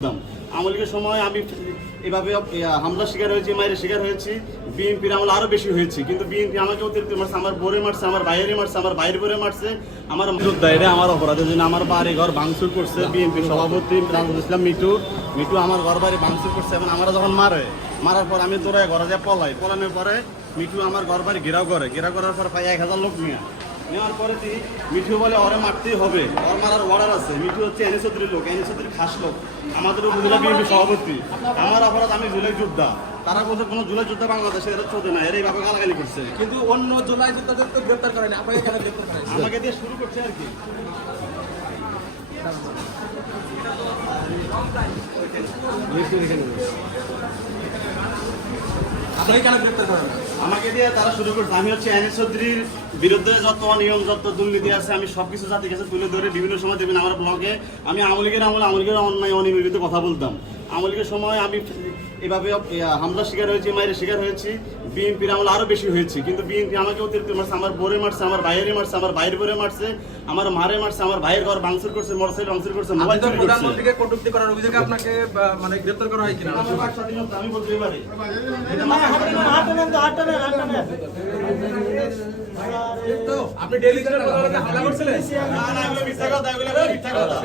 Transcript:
আওয়ামী লীগের সময় আমি এভাবে হামলার শিকার হয়েছি, মায়ের শিকার হয়েছি। বিএনপির আমল আরো বেশি হয়েছে, কিন্তু বিএনপি আমাকে অতিরিক্ত মারছে, আমার বোরে মারছে, আমার বাইরে মারছে, আমার বাইরে বোরে মারছে। আমার এটা আমার অপরাধের জন্য আমার বাড়ি ঘর ভাঙচুর করছে বিএনপির সভাপতি রাজুল ইসলাম মিটু আমার ঘর বাড়ি ভাঙচুর করছে। এবং আমরা যখন মারার পর আমি তোরা ঘরে যা পলানোর পরে মিটু আমার ঘর বাড়ি ঘেরাও করার পর প্রায় 1000 লোক নেওয়ার পরে মিঠু বলে ওরে মারতেই হবে, ওর মারার অর্ডার আছে। মিঠু হচ্ছে এনএ চৌধুরীর লোক, এনএ চৌধুরীর খাস লোক, আমাদের উপজেলা বিএনপি সভাপতি। আমার অপরাধ, আমি জুলাই যোদ্ধা। তারা বলছে কোনো জুলাই যোদ্ধা বাংলাদেশে এরা চলতে না, এরা এইভাবে গালাগালি করছে। কিন্তু অন্য জুলাই যোদ্ধাদের তো গ্রেপ্তার করেনি, আপনাকে কেন গ্রেপ্তার করেনি? আমাকে দিয়ে শুরু করছে আর কি। আপনাকে কেন গ্রেপ্তার করেন? আমাকে দিয়ে তারা শুরু করছে। আমি হচ্ছে এনএস চৌধুরীর বিরুদ্ধে যত অনিয়ম, যত দুর্নীতি আছে, আমি সবকিছু জাতির কাছে তুলে ধরে বিভিন্ন সময় দেবেন আমার ব্লগে। আমি আওয়ামী লীগের অন্যায় অনিয়মের বিরুদ্ধে কথা বলতাম। আওয়ামী লীগের সময় আমি এভাবে হামলার শিকার হয়েছি, মায়ের শিকার হয়েছি। বিএনপির আমল আরো বেশি হয়েছে, কিন্তু বিএনপি আমাকে অতিরিক্ত মারছে, আমার বোরে মারছে, আমার বাইরে মারছে, আমার বাইরে বোরে মারছে, আমার মারে মারছে, আমার ভাইয়ের ঘর ভাঙচুর করছে, মোটরসাইকেল ভাঙচুর করছে, মোবাইল চুরি করছে। প্রধানমন্ত্রীকে কটূক্তি করার অভিযোগে আপনাকে মানে গ্রেপ্তার করা হয় কিনা? আমার বাক স্বাধীনতা, আমি বলতে পারি। তো আপনি ডেইলি হামলা করছিলেন? না, এগুলো মিথ্যা কথা, এগুলো মিথ্যা কথা।